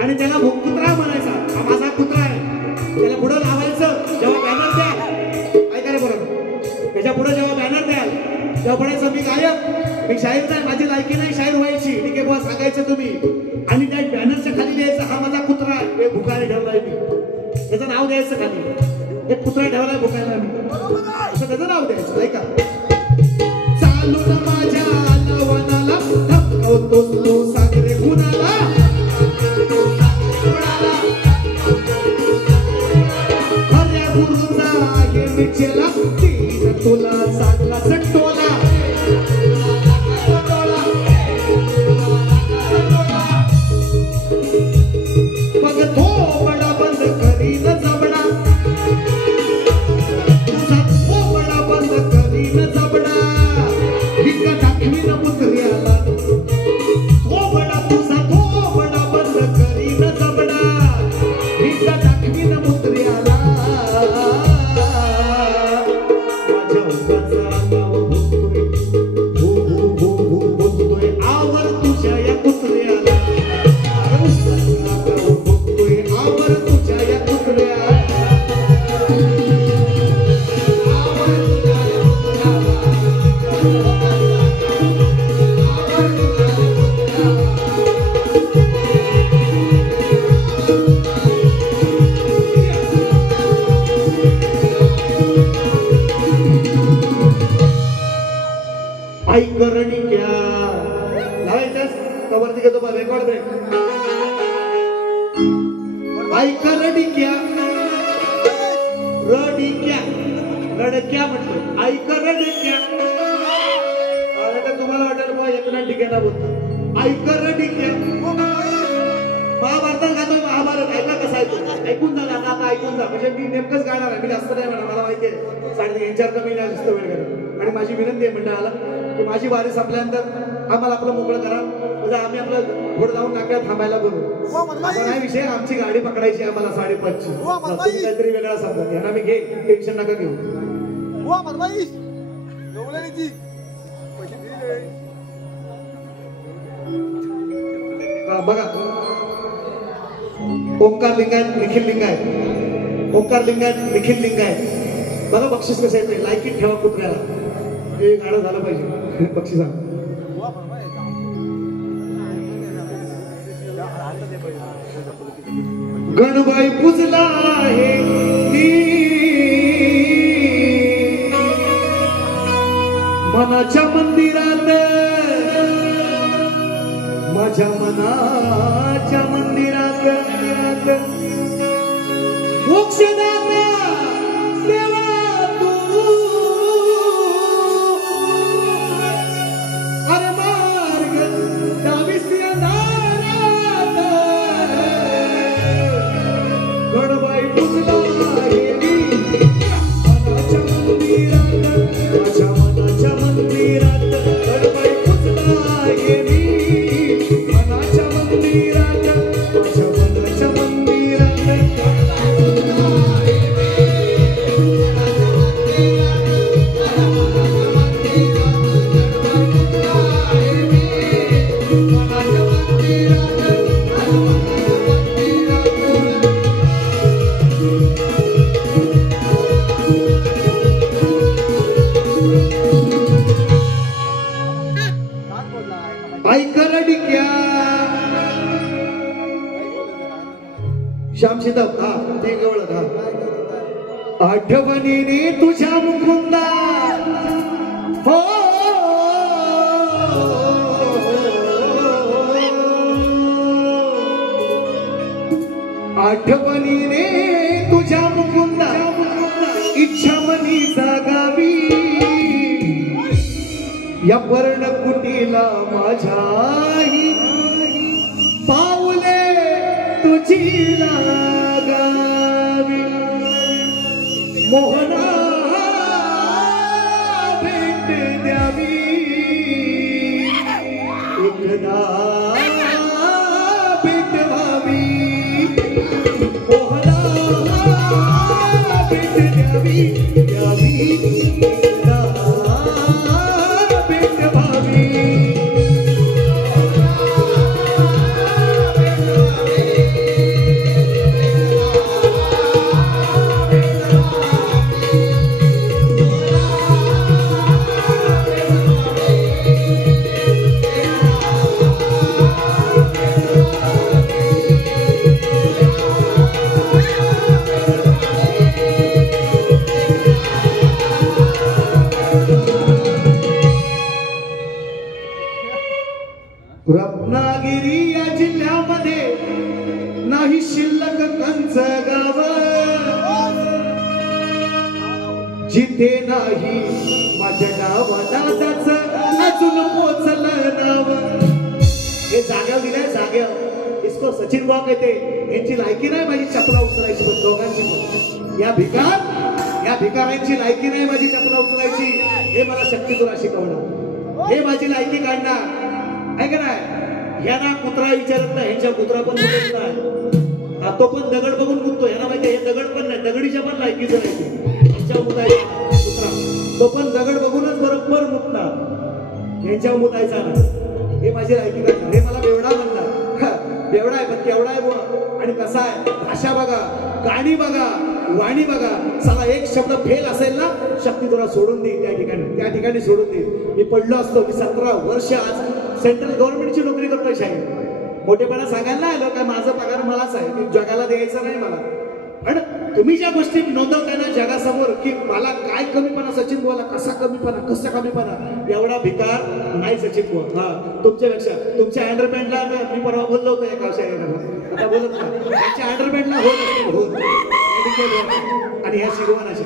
आणि त्याला कुत्रा म्हणायचा, हा माझा कुत्रा आहे, त्याला पुढं लावायचं जेव्हा बॅनर द्या, ऐका रे बरोबर, त्याच्या पुढे जेव्हा बॅनर द्याल तेव्हा म्हणायचं मी गायक, मी शाहीर नाही, माझी लायकी नाही शाहीर व्हायची, ठीक आहे बुवा सांगायचं तुम्ही. आणि त्या बॅनरच्या खाली द्यायचं हा माझा कुत्रा आहे, भुकाने ठेवलाय मी, त्याचं नाव द्यायचं खाली, एक कुत्रा ठेवलाय भुकायला मी, असं त्याचं नाव द्यायचं. ऐका चालून माझ्या नावानाला धमकावतोस तू, सागरे कुणाला खऱ्या गुरुचा आहे मिचेला, तुला चांगला सट्टोला. मग तो बडा बंद करीन जबडा, तुझा तो बडा बंद करीन जबडा, हिका दाखवीन पुत्र्याला. तो बडा तुझा तो बडा बंद करीन जबडा, हिका दाखवीन पुत्र्याला. आई करणी क्या लावायचंस कवरती घेतो बा रेकॉर्ड ब्रेक आई करणी क्या रडिक्या रडक्या म्हटलं आई करडिक्या आता तुम्हाला वाटेल बा एकनाथ टिकेना बोलतो आई करडिक्या महाभारतात गातोय महाभारत ऐका कसा आहे तो ऐकून जा आता ऐकून जा म्हणजे मी नेमकंच गाणार आहे मी जास्त नाही म्हणा मला माहिती आहे 3.5 कमी नाही जास्त वेळ करा आणि माझी विनंती आहे मंडळाला की माझी वारी संपल्यानंतर आम्हाला आपलं मोकळं करा म्हणजे आम्ही आपलं घोड जाऊन नाक्यात थांबायला बोलू नाही विषय आमची गाडी पकडायची आम्हाला 5:30 तुम्ही काहीतरी वेगळा सांगता यांना मी घे टेन्शन नका घेऊ बघा ओंकार लिंगायत निखिल लिंगायत ओंकार लिंगायत निखिल लिंगायत बघा बक्षीस कसं येते लायकीत ठेवा कुत्र्याला हे गाणं झालं पाहिजे बक्षिसा गणबाई पुजला आहे मनाच्या मंदिरात माझ्या मनाच्या मंदिरात मोक्षदाता देवा तू अरे मार्ग दाविसी अंधारात गणबाई पुजला आहे मनाच्या मंदिरात माझ्या मनाच्या मंदिरात गणबाई पुजला आहे श्यामशीता हा ते गवळ हा आठवणीने तुझ्या मुकुंदा हो आठवणीने तुझ्या मुकुंदा इच्छा मनी जागावी या पर्णकुटीला माझ्याही पाऊले तुझी लागावी मोहना भेट द्यावी एकदा भेट व्हावी मोहना भेट द्यावी एकदा भेट व्हावी रत्नागिरी या जिल्ह्यामध्ये नाही शिल्लक कंच गाव जिथे नाही माझ्या गावाचं अजून पोचलं नाव हे जाग्यावर दिलंय जाग्यावर इसको सचिन बॉक येते यांची लायकी नाही माझी चपला उचलायची पण दोघांची पण या भिकाऱ्यांची लायकी नाही माझी चपला उचलायची हे मला शक्तीतुला शिकवणार हे माझी लायकी काढणार आहे का नाही यांना कुत्रा विचारत नाही ह्यांच्या कुत्रा पण मुतत नाही तो पण दगड बघून मुततो यांना माहिती हे दगड पण नाही दगडीच्या पण लायकीचं नाही ह्यांच्या मुतायचा कुत्रा तो पण दगड बघूनच बरोबर मुतणार ह्यांच्या मुतायचा नाही हे माझी लायकी करणार हे मला बेवडा म्हणणार बेवडा आहे पण केवढा आहे बुवा आणि कसा आहे भाषा बघा गाणी बघा वाणी बघा चला एक शब्द फेल असेल ना शक्ती तुला सोडून देईल त्या ठिकाणी सोडून देईल मी पडलो असतो मी 17 वर्ष आज सेंट्रल गव्हर्नमेंटची नोकरी करतोय शाहीर मोठेपणा सांगायला आलो काय माझा पगार मलाच आहे मी जगाला द्यायचा नाही मला आणि तुम्ही ज्या गोष्टी नोंदवताय ना जगासमोर की मला काय कमीपणा सचिन बुवाला कसा कमीपणा एवढा भिकार नाही सचिन बुवा. हा तुमच्यापेक्षा तुमच्या अंडरपॅन्टला मी परवा बोललो होतो एका शायराला आता बोलत नाही त्यांच्या अंडरपॅन्टला होल आणि ह्या शिगवानाचे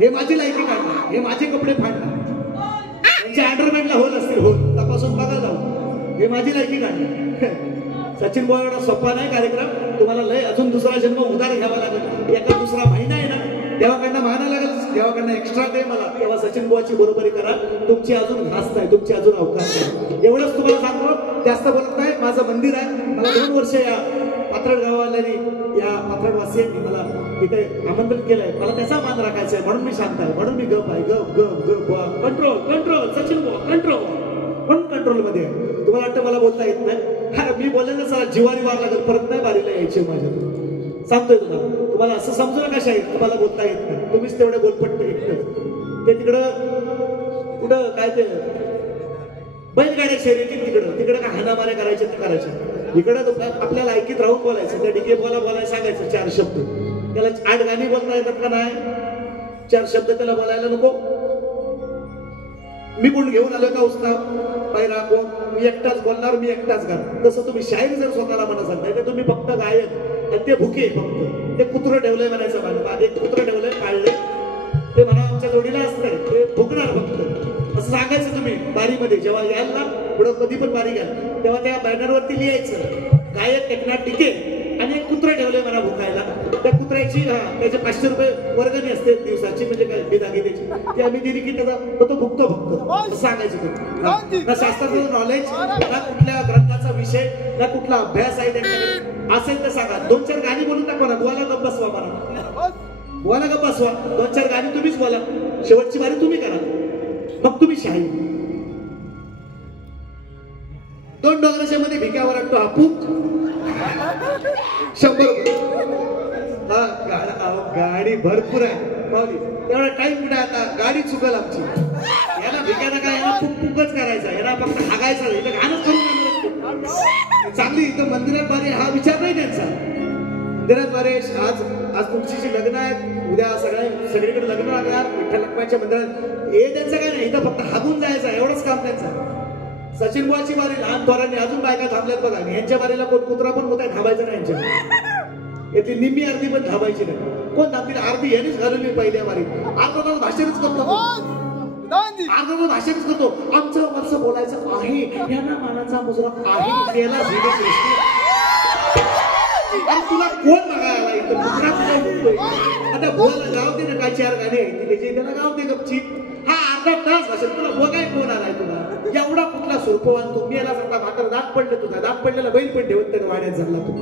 हे माझी लायकी काढणार हे माझे कपडे फाडणार त्यांच्या अंडरपॅन्टला होल असतील होल तपासून बघा जाऊ हे माझी लायकी काढणार. सचिन बुवा एवढा सोपा नाही कार्यक्रम तुम्हाला लय अजून दुसरा जन्म उधार घ्यावा लागेल एका दुसरा महिना आहे ना देवाकडनं माना लागेल देवाकडनं एक्स्ट्रा डे मला तेव्हा सचिन बुवाची बरोबरी करा तुमची अजून घास नाही तुमची अजून अवकाश नाही एवढंच तुम्हाला सांगतो जास्त बोलत नाही माझं मंदिर आहे मला 2 वर्ष या पाथर्ड गावावाल्यांनी या पाथर्डवासियांनी मला इथे आमंत्रित केलंय मला त्याचा मान राखायचा आहे म्हणून मी शांत आहे म्हणून मी गप आहे गप कंट्रोल सचिन बुवा कंट्रोल पण कंट्रोल मध्ये आहे. तुम्हाला वाटतं मला बोलता येत नाही मी बोललेलं सर जिवारी वार लागेल परत नाही बारीला यायचे माझ्यातून सांगतोय तुम्हाला असं समजू नका शाहीर तुम्हाला बोलता येत नाही तुम्हीच तेवढे बोलपट्टे एकटं ते तिकडं कुठं काय ते बैलगाड्या शर्यती तिकडं काय हाणामाऱ्या करायचे ते करायचे इकडं आपल्याला ऐकीत राहून बोलायचं त्या डिके बोलायला सांगायचं 4 शब्द त्याला 8 गाणी बोलता येतात का नाही 4 शब्द त्याला बोलायला नको मी कोण घेऊन आलो का उस्ताद पैरा कोण मी एकटाच बोलणार मी एकटाच गाणार तसं तुम्ही शाहीर जर स्वतःला म्हणा सांगताय तर तुम्ही फक्त गायक आणि ते भुके फक्त ते कुत्रं ठेवलंय म्हणायचं माझं एक कुत्रं ठेवलंय काढलंय ते म्हणा आमच्या जोडीला असतंय ते भुकणार फक्त असं सांगायचं तुम्ही बारीमध्ये जेव्हा याल ना पुढं कधी पण बारी घ्याल तेव्हा त्या बॅनरवरती लिहायचं गायक एकनाथ टिके आणि एक कुत्रं ठेवलंय मला भुकायला त्या कुत्र्याची त्याचे 500 रुपये वर्गणी असते दिवसाची म्हणजे काय बिदागिरीची ती आम्ही दिली की त्याचा तो भुकतो फक्त सांगायचं तुम्ही ना शास्त्राचं नॉलेज ना कुठल्या ग्रंथाचा विषय ना कुठला अभ्यास आहे त्यांच्याकडे असेल तर सांगा 2-4 गाणी बोलून टाकवा ना बुवाला गप्प बसवा मला बुवाला गप्प बसवा 2-4 गाणी तुम्हीच बोला शेवटची बारी तुम्ही करा मग तुम्ही शाहीर 2 डोंगराच्या मध्ये भिक्यावर वाटतो हापूक 100 रुपये गाडी भरपूर आहे माऊली तेवढा टाइम कुठे आता गाडी चुकल आमची याला भिक्याला काय याला पुकच करायचा याला फक्त हागायचा इथं घाणच करून चांगली इथं मंदिरात बारे हा विचार नाही त्यांचा मंदिरात बारे आज तुमची जी लग्न आहेत उद्या सगळीकडे लग्न लागणार विठ्ठल रखुमाईच्या मंदिरात हे त्यांचं काय नाही इथं फक्त हागून जायचं एवढंच काम त्यांचं सचिन बुवाची बारी लहान पोरांनी अजून बायका थांबल्यात बघा यांच्या बारीला कोण कुत्रा पण होता थांबायचं नाही यांच्या यातली निम्मी अर्धी पण थांबायची नाही कोण थांबतील अर्धी यांनीच घालवली पहिल्या बारी अर्धा तास भाषणच करतो अर्धा तास भाषणच करतो आमचं वर्ष बोलायचं आहे यांना मानाचा मुजरा आहे याला तुला कोण बघायला इथं कुत्रा तुला बोलतोय आता बोल गाव दे ना काय 4 गाणे त्याची त्याला गाव दे गपची हा अर्धा तास भाषण तुला बघाय कोण आलाय तुला एवढा कुठला सोपवान तू मी याला सांगता म्हातारा दात पडलं तुझा दात पडलेला बैल पण ठेवत त्याने वाड्यात झाला तू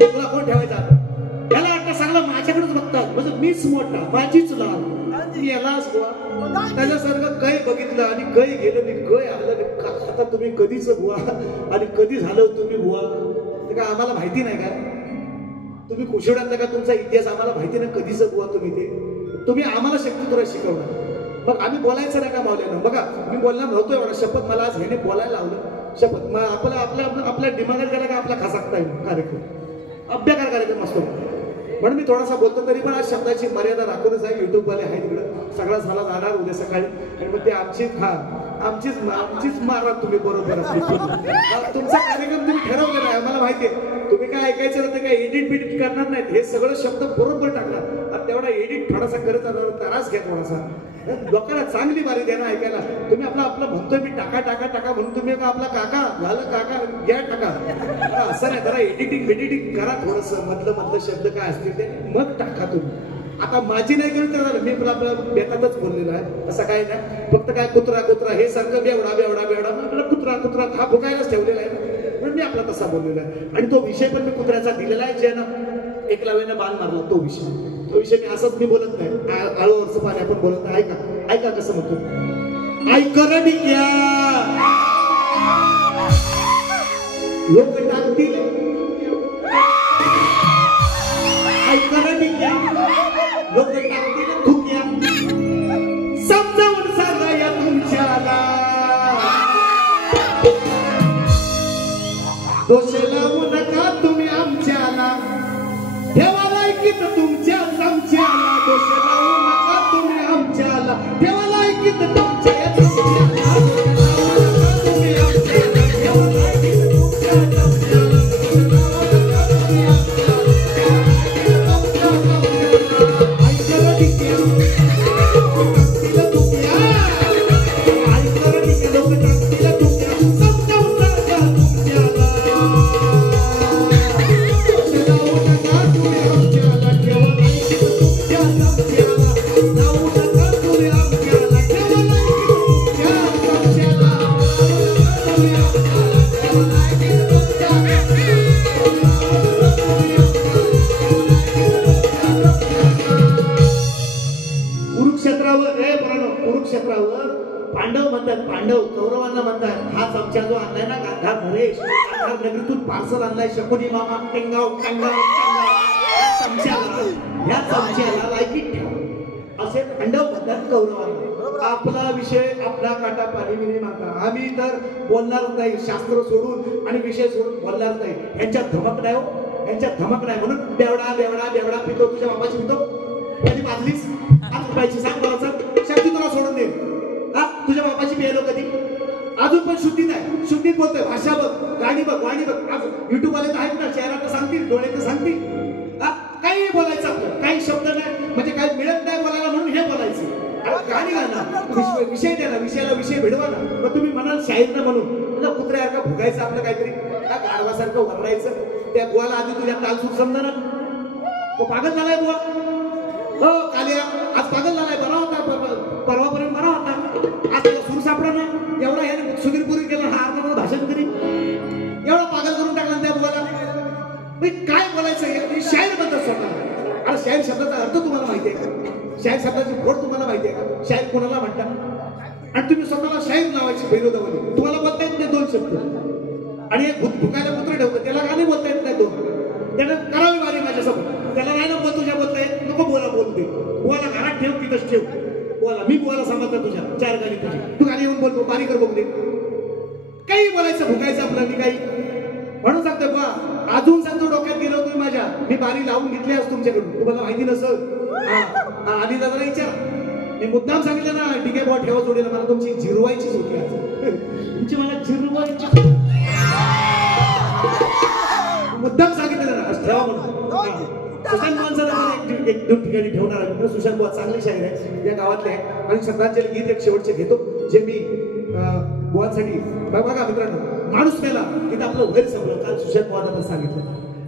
तुला कोण ठेवायचा आता याला आता सांगला माझ्याकडेच बघतात म्हणजे मीच मोठा माझीच लहान मी यालाच बुवा त्याच्यासारखं कै बघितलं आणि कै गेलं मी कै आलं आता तुम्ही कधीच बुवा आणि कधी झालं तुम्ही बुवा ते काय आम्हाला माहिती नाही काय तुम्ही कुशेडातला का तुमचा इतिहास आम्हाला माहिती नाही कधीच बुवा तुम्ही आम्हाला शक्यतो शिकवणार मग आम्ही बोलायचं नाही का मावल्यानं बघा मी बोलणार नव्हतो एवढा शपथ मला आज ह्याने बोलायला लावलं शपथ मग आपल्या दिमागात गेला का आपला खासाकता येईल कार्यक्रम अभ्याकार कार्यक्रम असतो म्हणून मी थोडासा बोलतो तरी पण आज शब्दाची मर्यादा राखूनच आहे युट्यूबवाले आहे तिकडं सगळा झाला जाणार उद्या सकाळी आणि मग ते आमचीच मारा तुम्ही बरोबर तुमचा कार्यक्रम तुम्ही ठरवलं नाही आम्हाला माहिती आहे तुम्ही काय ऐकायचं ते काय एडिट बिडिट करणार नाहीत हे सगळं शब्द बरोबर टाकणार तेवढा एडिट थोडासा करत त्रास घ्या थोडासा लोकांना चांगली बारी द्या ना ऐकायला तुम्ही आपलं म्हणतोय मी टाका म्हणून तुम्ही आपला काका झालं काका घ्या टाका असं नाही जरा एडिटिंग करा थोडस मधलं शब्द काय असतील ते मग टाका तुम्ही आता माझी नाही करून तर झालं मी आपलं बेतातच बोललेलो आहे असं काय नाही फक्त काय कुत्रा हे सारखं बेवडा कुत्रा हा भुकायलाच ठेवलेला आहे म्हणून मी आपला तसा बोललेला आहे आणि तो विषय पण मी कुत्र्याचा दिलेला आहे ज्यानं एकलव्यानं बाण मारला तो विषय मी असंच मी बोलत नाही आळूवरचं पाणी आपण बोलत नाही ऐका कसं म्हणतो ऐक रडिक्या लोक टाकतील ऐक रडिक्या लोक टाकतील थुक्या समजावून सांगा या तुमच्याला दोष लावू नका तुम्ही आमच्याला ठेवा लायकीत तुमच्या कुरुक्षेत्रावर पांडव म्हणतात, पांडव कौरवांना म्हणतात. हा चमचा जो आणलाय ना गांधार नरेश, गांधार नगरीतून पार्सल आणलाय शकुनी मामा, टेंगाव टेंगाव ह्या चमच्याला लायकीत ठेवा असे पांडव म्हणतात कौरवांना. आपला विषय आपला काटा पाणी मिळणे मागता. आम्ही तर बोलणारच नाही, शास्त्र सोडून आणि विषय सोडून बोलणारच नाही. यांच्यात धमक नाही हो, यांच्यात धमक नाही. म्हणून बेवडा बेवडा बेवडा पितो. तुझ्या बाबाची पितो कधी बाजलीस आज रुपयाची सांग मला शक्ती तुला सोडून दे. तुझ्या बापाची पेलो कधी? अजून पण शुद्धीत आहे, शुद्धीत बोलतोय. भाषा बघ, गाणी बघ, वाणी बघ. आज युट्यूब वाले तर आहेत ना, चेहरा तर सांगतील, डोळे तर सांगतील. काही बोलायचं आपलं, काही शब्द नाही म्हणजे काही मिळत नाही बोलायला म्हणून हे बोलायचं. गाणी गाणं विषय द्या ना, विषयाला विषय भिडवा ना. मग तुम्ही म्हणाल शाहीर ना म्हणून म्हणजे कुत्र्यासारखं भुगायचं आपलं काहीतरी, गाढवासारखं वरडायचं. त्या बुवाला आधी तुझ्या ताल सूर समजा ना. तो पागल झालाय बुवा. हो कालिया आज पागल झालाय. बरा होता परवापर्यंत, बरा होता. आज त्याला सूर सापडा ना. एवढा याने सुधीरपुरी केला, हा अर्धा भाषण करी एवढा पागल करून टाकला त्या बुवाला. काय बोलायचं शाहीर म्हणतात स्वतः. अरे शाहीर शब्दाचा अर्थ तुम्हाला माहिती आहे का? शाहीर शब्दाची फोड तुम्हाला माहिती आहे का? शाहीर कोणाला म्हणतात? आणि तुम्ही स्वतःला शाहीर लावायची भैरवदावली. तुम्हाला बोलता येत नाही दोन शब्द. आणि एक भुकायला पुत्र ठेवतं, त्याला गाणे बोलता येत नाही दोन. त्यानं करावी वारी माझ्यासोबत. त्याला नाही ना बोल, तुझ्या बोलता येत नको बोला, बोलते बोला घरात ठेव, तिथंच ठेव. बोला मी बोला सांगतो तुझ्या चार गाणी तुझी. तू गाणी येऊन बोलतो, बारी कर बघ दे. काही बोलायचं, भुकायचं आपलं मी काही म्हणून सांगतो बा. अजून सांगतो डोक्यात गेलो तुम्ही माझ्या, मी बारी लावून घेतली आज तुमच्याकडून. तुम्हाला माहिती नसल. आधी दादाला विचार, मी मुद्दाम सांगितलं ना ठीक आहे बुवा ठेवा जोडीला. मला तुमची जिरवायची होती आज. तुमची मला जिरवायची मुद्दाम सांगितलं ना ठेवा म्हणून. सुशांत माणसाला एक दोन ठिकाणी ठेवणार आहे. सुशांत बुवा चांगले शाहीर आहे, या गावातले आहे. आणि श्रद्धांजली गीत एक शेवटचे घेतो जे मी बुवांसाठी. बघा मित्रांनो, माणूस मेला तिथं आपलं वैर संपलं. काल सुशांत बुवांना सांगितलं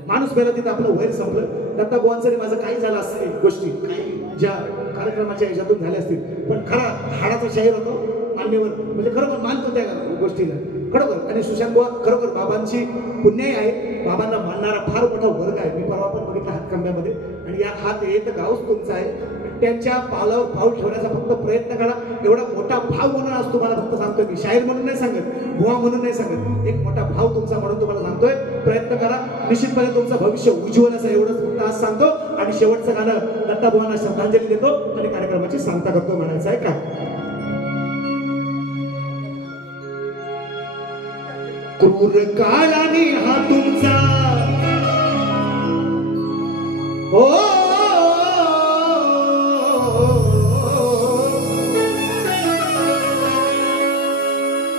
माणूस मेला तिथं आपलं वैर संपलं. दत्ता बुवांसाठी माझं काही झालं असतं गोष्टी, काही ज्या कार्यक्रमाच्या ह्याच्यातून झाल्या असतील. पण खरा हाडाचा शाहीर होतो मान्यवर, म्हणजे खरोखर मानतो त्या गोष्टीला खरोखर. आणि सुशांत बुवा खरोखर बाबांची पुण्याई आहे. बाबांना मानणारा फार मोठा वर्ग आहे. मी परवा पण बघितला हातकंब्यामध्ये. आणि या हात येत गावच तुमचा आहे. त्यांच्या पावलावर पाऊल ठेवण्याचा फक्त प्रयत्न करा. एवढा मोठा भाव म्हणून आज तुम्हाला फक्त सांगतोय मी, शाहीर म्हणून नाही सांगत, बुवा म्हणून नाही सांगत. एक मोठा भाव तुमचा म्हणून तुम्हाला सांगतोय. प्रयत्न करा, निश्चितपणे तुमचं भविष्य उज्ज्वल असं एवढंच फक्त आज सांगतो. आणि शेवटचं गाणं दत्ता बुवांना श्रद्धांजली देतो आणि कार्यक्रमाची सांगता करतो. म्हणायचं आहे काय? क्रूर काळाने हा तुमचा हो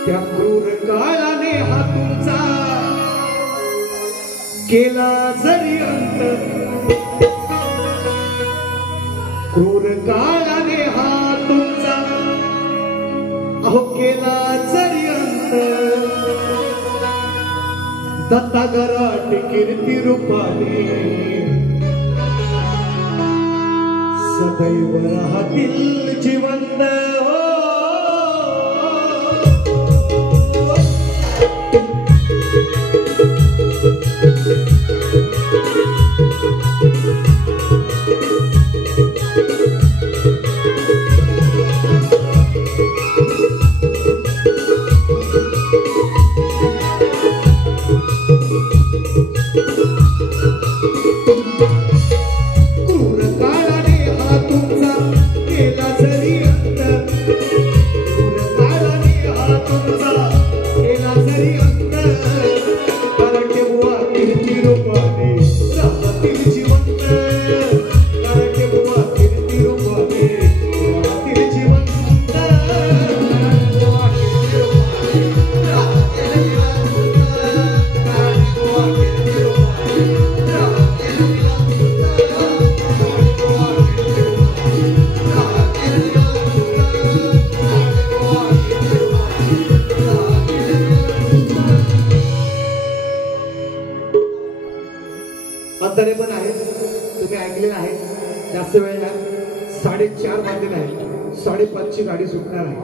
त्या क्रूर काळाने हा तुमचा केला जरी अंत. क्रूर काळाने हा तुमचा अहो केला जरी अंत. दत्ता गराट कीर्ती रूपाने सदैव राहतील जिवंत. अंतरे पण आहेत, तुम्ही ऐकलेलं आहे. जास्त वेळ नाही, 4:30 वाजलेला आहे. 5:30ची गाडी सुटणार आहे.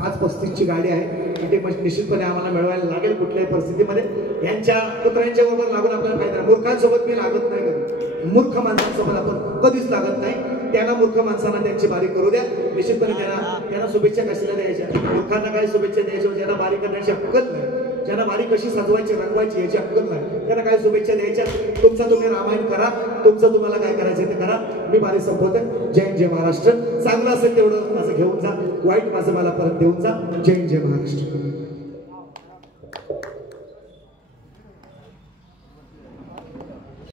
5:35ची गाडी आहे. इथे निश्चितपणे आम्हाला मिळवायला लागेल कुठल्याही परिस्थितीमध्ये. यांच्या पुत्रांच्या बरोबर लागून आपल्याला फायदा. मूर्खांसोबत मी लागत नाही, कधी मूर्ख माणसांसोबत आपण कधीच लागत नाही. त्यांना मूर्ख माणसांना त्यांची बारी करू द्या. निश्चितपणे त्यांना शुभेच्छा कशाला द्यायच्या, मूर्खांना काय शुभेच्छा द्यायच्या, ज्यांना बारी करण्याची अक्कल नाही, ज्यांना बारी कशी सजवायची रंगवायची याची अक्कल नाही, त्यांना काय शुभेच्छा द्यायच्या. तुमचा तुम्ही रामायण करा, तुमचं तुम्हाला काय करायचं ते करा. मी बारी संपवतोय. जय जय महाराष्ट्र. चांगलं असेल तेवढं माझं घेऊन जा, वाईट माझं मला परत देऊन जा. जय जय महाराष्ट्र.